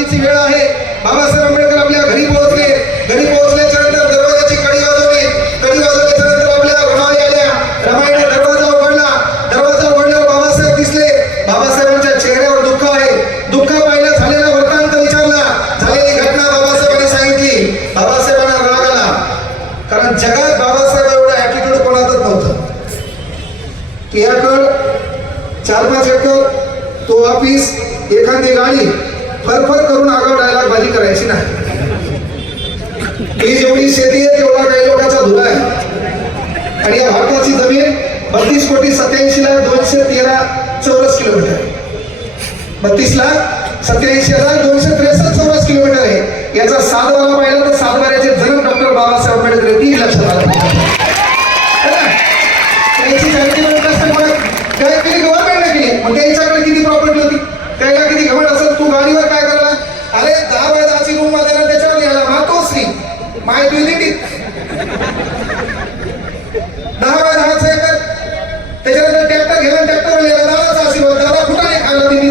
रात्रीची वेळ आहे. बाबासाहेब आंबेडकर आपल्या घरी पोहोचले. घरी पोहोचल्याच्या नंतर दरवाजाची कडी वाजवली. कडी वाजवल्याच्या नंतर आपल्या रमाई आल्या. रमाईने दरवाजा उघडला. दरवाजा उघडल्यावर बाबासाहेब दिसले. बाबासाहेबांच्या चेहऱ्यावर दुःख आहे. दुःख पाहिलं झालेला वृत्तांत विचारला. झालेली घटना बाबासाहेबांनी सांगितली. बाबासाहेबांना राग आला. कारण जगात बाबासाहेब एवढा ऍटिट्यूड कोणातच नव्हतं. तुझ्याकडं चार पाच एकर तो ऑफिस एखादी गाडी फरफर करून आगाव डायलॉगबाजी करायची नाही. ही जेवढी शेती आहे तेवढा काही लोकांचा धुरा आहे. आणि या भारताची जमीन बत्तीस कोटी सत्याऐंशी लाख दोनशे तेरा चौरस किलोमीटर बत्तीस लाख सत्याऐंशी हजार दोनशे त्रेसष्ट चौरस किलोमीटर आहे. याचा सातबारा पाहिला तर सातबाऱ्याचे जनक डॉक्टर बाबासाहेब आंबेडकर आहेत. ती लक्षात आलं पाहिजे. है ना? त्याची शांती मिळत असल्यामुळे काय केली गव्हर्नमेंटने केली मग त्यांच्याकडे किती प्रॉपर्टी होती त्याला किती घमड असेल तू गाडीवर काय करायला अरे दहा बाय दहाची रूममध्ये ना त्याच्यावर लिहायला मातोश्री माय युनिटी दहा बाय दहाचं एकर त्याच्यानंतर ट्रॅक्टर घ्यायला ट्रॅक्टर लिहायला दादाचा आशीर्वाद दादा फुटाने खाल्ला तिने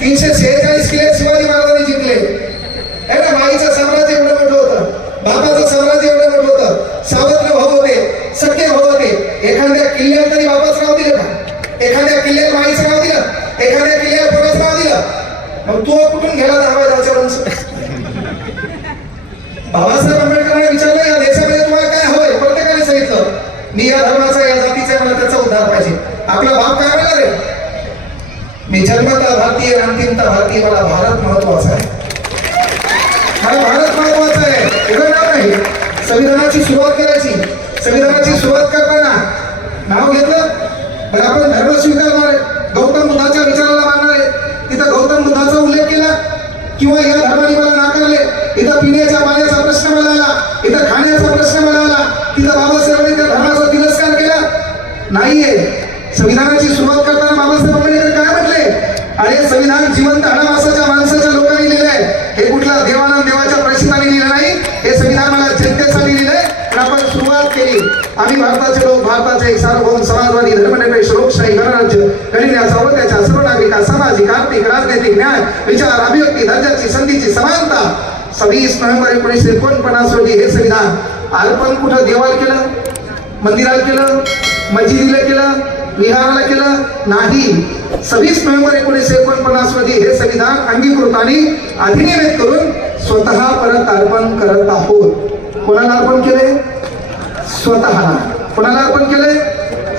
तीनशे सेहेचाळीस किल्ले शिवाजी महाराजांनी जिंकले है ना माईचं साम्राज्य एवढं मोठं होतं बाबाचं साम्राज्य एवढं मोठं होतं सावत्र भाऊ होते सख्खे भाऊ होते एखाद्या किल्ल्यावर तरी बाबाचं नाव दिलं का एखाद्या किल्ल्यावर माईचं नाव दिलं एखाद्या किल्ल्यावर पोराचं नाव दिलं मग तो कुठून गेला दहा दहाच्या वंश बाबासाहेब आंबेडकरांनी विचारलं या देशामध्ये तुम्हाला काय हवंय प्रत्येकाने सांगितलं मी या धर्माचा या जातीचा मला त्याचा उद्धार पाहिजे. आपला भाव काय होणार आहे मी जन्मता भारतीय अंतिमता भारतीय मला भारत महत्त्वाचा आहे. मला भारत महत्त्वाचा आहे. उघडणार नाही. संविधानाची सुरुवात करायची. संविधानाची सुरुवात करताना नाव घेतलं. पण आपण धर्म स्वीकारणार आहे. गौतम बुद्धाच्या विचाराला मानणार आहे. तिथं गौतम बुद्धाचा उल्लेख केला. किंवा या धर्माने मला नाकारले. इथं पिण्याच्या पाण्याचा प्रश्न मला आला इथं खाण्याचा प्रश्न मला आला तिथं बाबासाहेबांनी त्या धर्माचा तिरस्कार केला नाहीये संविधानाची सुरुवात करताना बाबासाहेब आंबेडकर काय म्हटले अरे संविधान जिवंत हणामासाच्या माणसाच्या लोकांनी लिहिलंय हे म्हणून देवाच्या प्रसिद्धाने लिहिलं नाही. हे संविधान मला जनतेसाठी लिहिलंय. पण आपण सुरुवात केली. आम्ही भारताचे लोक भारताचे सार्वभौम समाजवादी धर्मनिरपेक्ष लोकशाही गणराज्य गणिल्या त्याच्या सर्व नागरिक सामाजिक आर्थिक राजनैतिक न्याय विचार अभिव्यक्ती दर्जाची संधीची समानता. सव्वीस नोव्हेंबर एकोणीसशे एकोणपन्नास रोजी हे संविधान अर्पण कुठं देवाला केलं? मंदिराला केलं? मस्जिदीला केलं? विहाराला केलं? नाही. सव्वीस नोव्हेंबर एकोणीसशे एकोणपन्नास रोजी हे संविधान अंगीकृत आणि अधिनियमित करून स्वतः परत अर्पण करत आहोत. कोणाला अर्पण केले? स्वतःला. कोणाला अर्पण केले?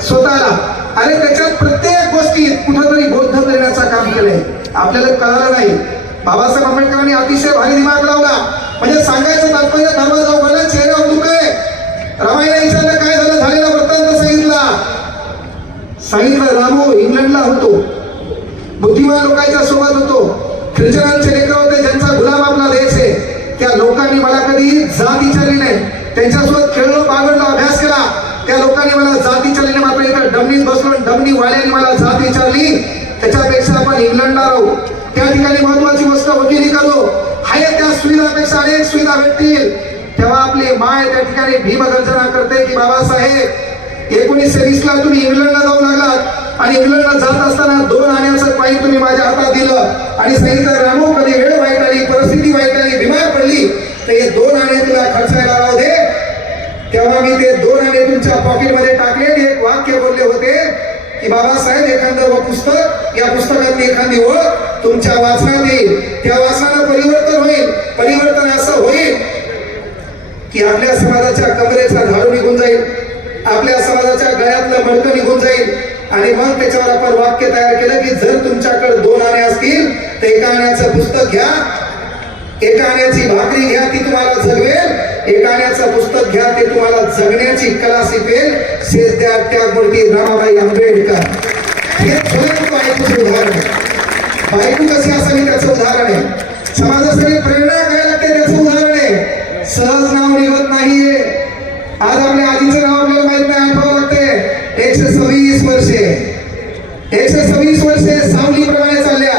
स्वतःला. अरे त्याच्यात प्रत्येक गोष्टीत कुठंतरी बौद्ध करण्याचं काम केलंय. आपल्याला कळालं नाही. बाबासाहेब आंबेडकरांनी अतिशय भारी दिमाग लावला. म्हणजे सांगायचं तात्पर्य दरवाजा चेहऱ्यावर दुःख आहे रमाईला विचारलं काय झालं? झालेला वृत्तांत सांगितला. सांगितलं रामू इंग्लंडला होतो. बुद्धिमान लोकांच्या सोबत होतो. ख्रिश्चनांचे लेकर होते ज्यांचा गुलाम आपला देश आहे त्या लोकांनी मला कधी जात विचारली नाही त्यांच्यासोबत खेळलो बागडलो अभ्यास केला. त्या लोकांनी मला जात विचारली नाही मात्र इथं डमनीत बसलो आणि डमनी वाल्याने मला जात विचारली त्याच्यापेक्षा आपण इंग्लंडला राहू. त्या ठिकाणी महत्वाची गोष्ट वकिली करू. आहे त्या सुविधापेक्षा अनेक सुविधा भेटतील. तेव्हा आपली माय त्या ठिकाणी भीमगर्जना करते की बाबासाहेब एकोणीसशे वीस ला तुम्ही इंग्लंडला जाऊ लागलात आणि इंग्लंडला जात असताना दोन आण्याचं पाणी तुम्ही माझ्या हातात दिलं आणि सांगितलं रामो कधी वेळ वाईट आली परिस्थिती वाईट आली बिमार पडली. तर हे दोन आणे तुला खर्चायला राहू दे. तेव्हा मी ते दोन आणे तुमच्या पॉकेटमध्ये टाकले एक वाक्य बोलले होते की बाबासाहेब एखादं व पुस्तक या पुस्तकातली एखादी ओळख तुमच्या वाचनात येईल. त्या वाचनाला परिवर्तन होईल. परिवर्तन असं होईल की आपल्या समाजाच्या कमरेचा झाडू निघून जाईल. आपल्या समाजाच्या गळ्यातलं मडकं निघून जाईल. आणि मग त्याच्यावर आपण वाक्य तयार केलं की जर तुमच्याकडे दोन आणे असतील तर एका आण्याचं पुस्तक घ्या एकाण्याची भाकरी घ्या ती तुम्हाला जगवेल. एकाण्याचं पुस्तक घ्या ते तुम्हाला जगण्याची कला शिकवेल. शेजद्या त्यामुळे रामाबाई आंबेडकर. हे स्वयं बायकोचं उदाहरण आहे. बायको कशी असावी त्याचं उदाहरण आहे. समाजासाठी प्रेरणा काय लागते त्याचं उदाहरण आहे. सहज नाव निघत नाहीये आज आपल्या आजीचं नाव आपल्याला माहीत नाही आठवावं लागते एकशे सव्वीस वर्षे एकशे सव्वीस वर्षे सावली प्रमाणे चालल्या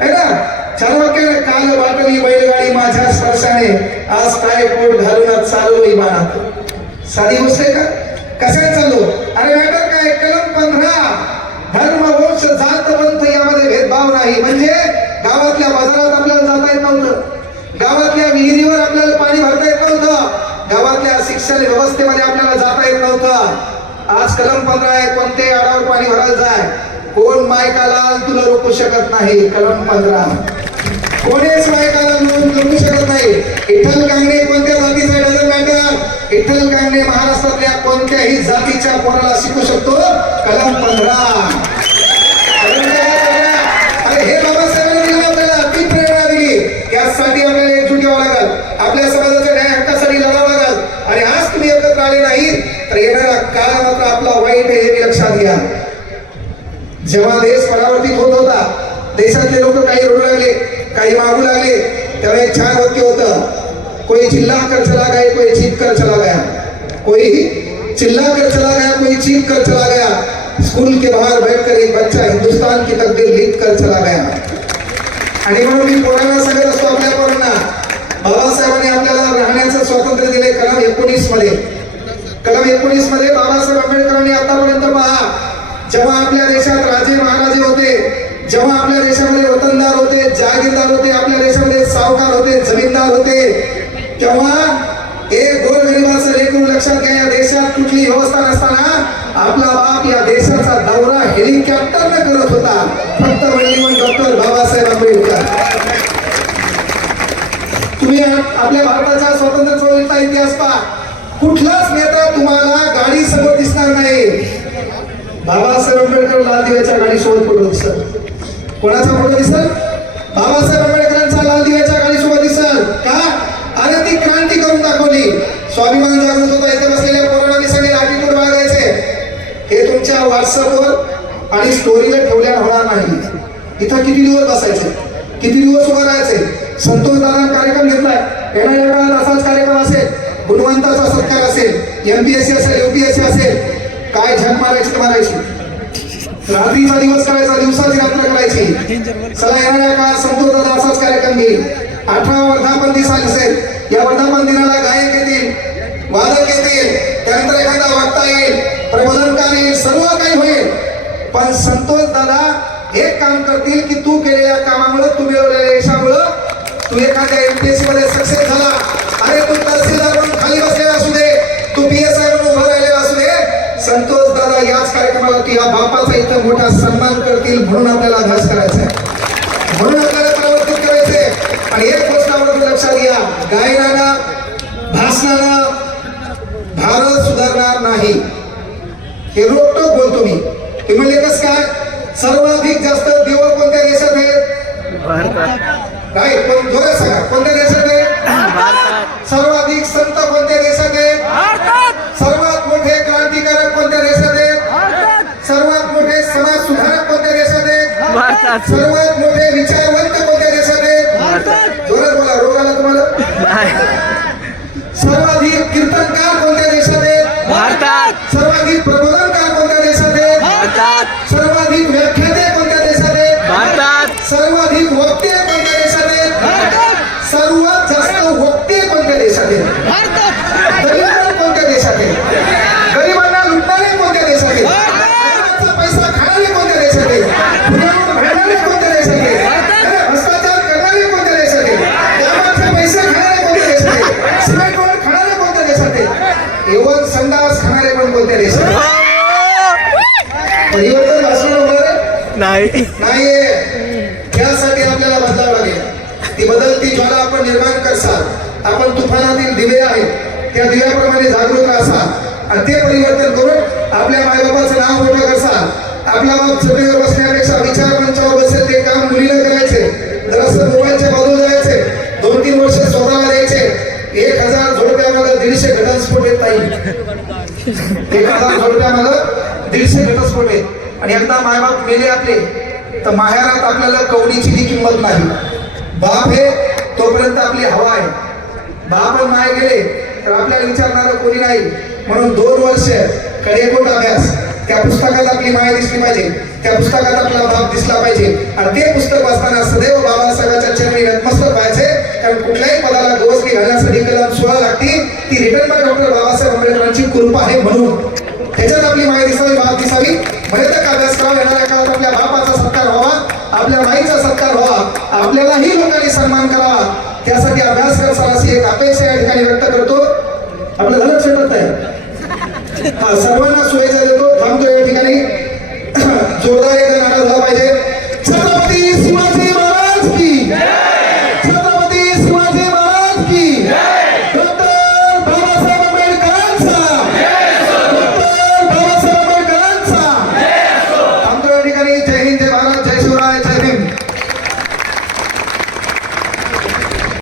है ना चार वाक्य काल वाटली बैलगाडी माझ्या स्पर्शाने आज काय पोट घालून चाललो इमानात साधी गोष्ट आहे का कशाने चाललो अरे मॅटर जात पंथ यामध्ये भेदभाव नाही. म्हणजे गावातल्या बाजारात आपल्याला जाता येत नव्हतं. गावातल्या विहिरीवर आपल्याला पाणी भरता येत नव्हतं. गावातल्या शिक्षण व्यवस्थेमध्ये आपल्याला जाता येत नव्हतं. आज कलम पंधरा आहे कोणत्याही आडावर पाणी भरायला जाय. कोण मायकाला तुला रोखू शकत नाही. कलम पंधरा. कोणीच मायकाला रोखू शकत नाही. इथल कांगणे कोणत्या जातीचा डझन मॅटर इथल कांगणे महाराष्ट्रातल्या कोणत्याही जातीच्या कोणाला शिकू शकतो? कलम पंधरा अरे हे बाबासाहेबांनी दिलं आपल्याला ती प्रेरणा दिली त्यासाठी आपल्याला एकजूट व्हावं लागल आपल्या समाजाच्या न्याय हक्कासाठी लढावं लागल आणि आज तुम्ही एकत्र आले नाही तर येणारा काळ मात्र आपला वाईट आहे हे लक्षात घ्या. जेव्हा देश परावर्तित होत होता देशातले लोक काही रडू लागले काही मागू लागले तेव्हा छान वाक्य होतं कोई चिल्ला कर चला गया कोई चीख कर चला गया. कोई चिल्ला कर चला गया कोई चीख कर चला गया स्कूल के बाहर बैठकर एक बच्चा हिंदुस्तान की तकदीर लिख कर चला गया। आणि म्हणून मी पोरांना सांगत असतो आपल्या पोरांना बाबासाहेबांनी आपल्याला राहण्याचं स्वातंत्र्य दिले कलम एकोणीसमध्ये कलम एकोणीसमध्ये बाबासाहेब आंबेडकरांनी आतापर्यंत पहा जेव्हा आपल्या देशात राजे महाराजे होते जेव्हा आपल्या देशामध्ये वतनदार होते जागीरदार होते आपल्या देशामध्ये सावकार होते जमीनदार होते तेव्हा एक गोरगरिबाचं लेकरू लक्षात घ्या या देशात कुठली व्यवस्था नसताना आपला बाप या देशाचा दौरा हेलिकॉप्टरनं करत होता. फक्त म्हणजे डॉक्टर बाबासाहेब आंबेडकर. तुम्ही आपल्या भारताचा स्वातंत्र्य चळवळीचा इतिहास पहा. कुठलाच नेता तुम्हाला गाडी समोर दिसणार नाही. बाबासाहेब आंबेडकर लाल दिव्याच्या गाडी सोबत फोटो दिसत कोणाचा फोटो दिसल बाबासाहेब आंबेडकरांचा लाल दिव्याच्या गाडी सोबत दिसल का? अरे ती क्रांती करून दाखवली. स्वाभिमान जागृत होता. इथे बसलेल्या पोरांना सांगेल अॅटिट्यूड बाळगायचे हे तुमच्या व्हॉट्सअपवर आणि स्टोरीला ठेवल्या होणार नाही. इथं किती दिवस बसायचे? किती दिवस उभं राहायचे? संतोष दादा कार्यक्रम घेतलाय. येणाऱ्या काळात असाच कार्यक्रम असेल. गुणवंताचा सत्कार असेल एमपीएससी असेल युपीएससी असेल काय झक मारायची तर मारायची. रात्रीचा दिवस करायचा दिवसाची रात्र करायची. चला येणाऱ्या काळात संतोष दादा असाच कार्यक्रम घेईल. अठरा वर्धापन दिवस असेल. या वर्धापन दिनाला गायक येतील वादक येतील त्यानंतर एखादा वागता येईल प्रबोधनकार येईल सर्व काही होईल. पण संतोष दादा एक काम करतील की तू केलेल्या कामामुळे तू मिळवलेल्या यशामुळं तू एखाद्या एमपीएससी मध्ये सक्सेस झाला. अरे तू तसे तुझ्या बापाचा इथं मोठा सन्मान करतील म्हणून आपल्याला अभ्यास करायचा आहे. म्हणून आपल्याला प्रवर्तित करायचे आणि एक गोष्ट आपण लक्षात घ्या गायनानं भाषणानं भारत सुधारणार नाही. हे रोखटोक बोलतो मी. ते म्हणले कस काय? सर्वाधिक जास्त देव कोणत्या देशात आहेत? काय? कोण? जोरात सांगा. कोणत्या देशात आहेत? सर्वाधिक संत कोणत्या देशात आहेत? सर्वात मोठे नाही. नाहीये. त्यासाठी आपल्याला बदलावं लागेल. ती बदलती ज्वाला आपण निर्माण करसाल आपण तुफानातील दिवे आहेत त्या दिव्याप्रमाणे जागृत असाल आणि ते परिवर्तन करून आपल्या मायबापाचं नाव मोठं करसाल. आपला बाप छतेवर बसण्यापेक्षा विचार मंचावर बसेल ते काम मुलीला करायचे. जरासं मोबाईलच्या बाजूला जायचे. दोन तीन वर्ष स्वतःला द्यायचे. एक हजार झोडप्यामध्ये दीडशे घटस्फोट येत नाही एक हजार झोडप्यामध्ये दीडशे घटस्फोट. येत आणि एकदा मायबाप मेले आपले तर माहेरात आपल्याला कवडीची बी किंमत नाही. बाप हे तोपर्यंत आपली हवा आहे. बाप माय गेले तर आपल्याला विचारणार कोणी नाही. म्हणून दोन वर्ष कडेकोट अभ्यास. त्या पुस्तकात आपली माया दिसली पाहिजे. त्या पुस्तकात आपला बाप दिसला पाहिजे. आणि ते पुस्तक वाचताना सदैव बाबासाहेबांच्या चरणी नतमस्तक व्हायचे. कारण कुठल्याही पदाला गवसणी घालण्यासाठी कलम सोळा लागते ती रिटर्न बाय डॉक्टर बाबासाहेब आंबेडकरांची कृपा आहे म्हणून. त्याच्यात आपली माया दिसावी बाप दिसावी. म्हणजे आपल्या बापाचा सत्कार व्हावा माईचा सत्कार व्हावा आपल्यालाही लोकांनी सन्मान करावा त्यासाठी अभ्यास करसाल अशी एक अपेक्षा या ठिकाणी व्यक्त करतो. आपलं झालं शेतात आहे हा सर्वांना शुभेच्छा